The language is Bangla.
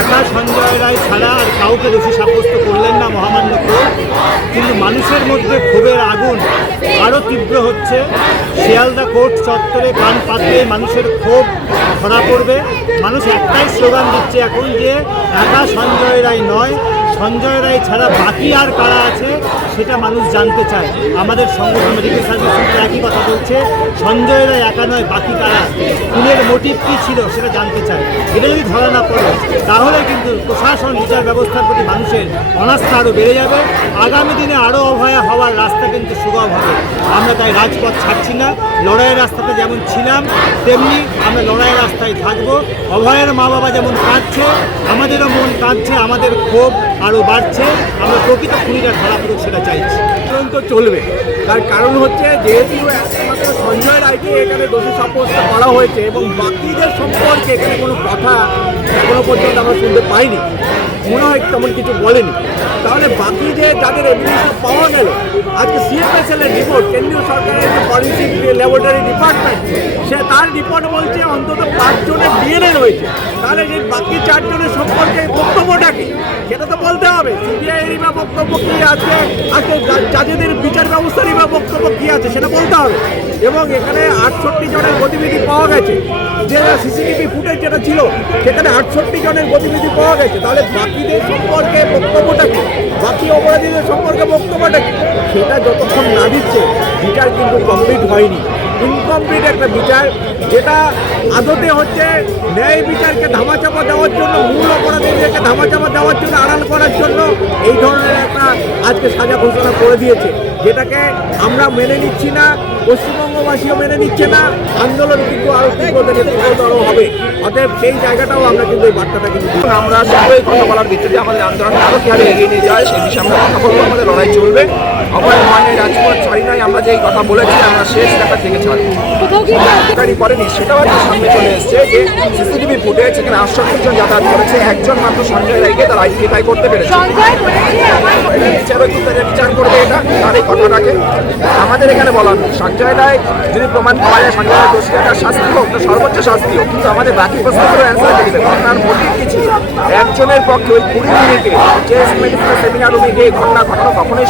একা সঞ্জয় রায় ছাড়া আর কাউকে দোষী সাব্যস্ত করলেন না মহামান্য কোর্ট। কিন্তু মানুষের মধ্যে ক্ষোভের আগুন আরও তীব্র হচ্ছে। শিয়ালদা কোর্ট চত্বরে গান পাতলে মানুষের ক্ষোভ ধরা পড়বে। মানুষ একটাই স্লোগান দিচ্ছে এখন যে একা সঞ্জয় রায় নয়, সঞ্জয় রায় ছাড়া বাকি আর কারা আছে? সেটা মানুষ জানতে চায়। আমাদের সংগঠন মেডিকেল সার্ভিস সেন্টার একই কথা বলছে সঞ্জয় রায় একা নয়, বাকি কারা? খুনের মোটিভ কী ছিল সেটা জানতে চায়। এটা যদি ধরা না পড়ে, তাহলে কিন্তু প্রশাসন, বিচার ব্যবস্থার প্রতি মানুষের অনাস্থা আরও বেড়ে যাবে। আগামী দিনে আরও অভয়া হওয়ার রাস্তা কিন্তু সুগম হবে। আমরা তাই রাজপথ ছাড়ছি না। লড়াইয়ের রাস্তাতে যেমন ছিলাম, তেমনি আমরা লড়াইয়ের রাস্তায় থাকব। অভয়ের মা বাবা যেমন কাঁদছে, আমাদেরও মন কাঁদছে, আমাদের ক্ষোভ আরও বাড়ছে। আমরা খুনিটা ধরা পড়ুক সেটা চাইছি পর্যন্ত চলবে। তার কারণ হচ্ছে যেহেতু একমাত্র সঞ্জয় রায়কে এখানে দোষী সাব্যস্ত করা হয়েছে এবং বাকিদের সম্পর্কে এখানে কোনো কথা এখনও পর্যন্ত আমরা শুনতে পাইনি। মনে হয় তেমন কিছু বলেনি। তাহলে বাকি যে যাদের এভিডেন্স পাওয়া গেল, আজকে সিএফএসএল এর রিপোর্ট কেন্দ্রীয় সরকারের যে ফরেন্সিক ল্যাবরেটরি ডিপার্টমেন্ট সে তার রিপোর্ট বলছে অন্তত পাঁচজনের ডিএনএ রয়েছে। তাহলে যে বাকি চারজনের সম্পর্কে বক্তব্যটা কি, সেটা তো বলতে হবে। বা বক্তব্য কি আছে? আজকে জাজেদের বিচার ব্যবস্থারই বা বক্তব্য কি আছে সেটা বলতে হবে। এবং এখানে আটষট্টি জনের গতিবিধি পাওয়া গেছে। যে সিসিটিভি ফুটেজ যেটা ছিল, সেখানে আটষট্টি জনের গতিবিধি পাওয়া গেছে। তাহলে বাকিদের সম্পর্কে বক্তব্যটা কি? বাকি অপরাধীদের সম্পর্কে বক্তব্যটা কি? সেটা যতক্ষণ না দিচ্ছে, বিচার কিন্তু কমপ্লিট হয়নি। ইনকমপ্লিট একটা বিচার, যেটা আদতে হচ্ছে ন্যায় বিচারকে ধামাচাপা দেওয়ার জন্য, মূল অপরাধীদেরকে ধামাচাপা দেওয়ার জন্য, আড়াল করার জন্য এই ধরনের একটা আজকে সাজা ঘোষণা করে দিয়েছে। যেটাকে আমরা মেনে নিচ্ছি না, পশ্চিমবঙ্গবাসীও মেনে নিচ্ছে না, আন্দোলন কিন্তু আরও তীব্রতর হবে। অতএব সেই জায়গাটাও আমরা কিন্তু এই বার্তাটা কিন্তু আমরা সবাই কথা বলার ভিত্তিতে আমাদের আন্দোলন আরও কীভাবে এগিয়ে নিয়ে যায়, সেই বিষয়ে আমরা কথা বলব, আমাদের লড়াই চলবে। অভয় মানে রাজপথ যেই কথা বলেছি, আমরা শেষ দেখা থেকে ছাড়বো। গাড়ি করেনি, সেটাও একটা সামনে চলে এসছে যে সিসিটিভি ফুটেজ এখানে আটষট্টি যাতায়াত করেছে, একজন মাত্র সঞ্জয় রায়কে তারা আইডেন্টিফাই করতে পেরেছে। বিচারক কিন্তু বিচার করবে এটা, তার এই ঘটনাটাকে আমাদের এখানে বলা নেই সঞ্জয় রায় যদি প্রমাণ পাওয়া যায় সঞ্জয় রায় দোষী তার শাস্তি হোক সর্বোচ্চ শাস্তি হোক, কিন্তু আমাদের বাকি প্রশ্নগুলো অ্যান্সার দিয়ে দেবে। ঘটনার মোটিভ কি ছিল? একজনের পক্ষে ওই কুড়ি মিনিটে মেডিকেল সেমিনার রুমে গিয়ে ঘটনা ঘটানো কখনোই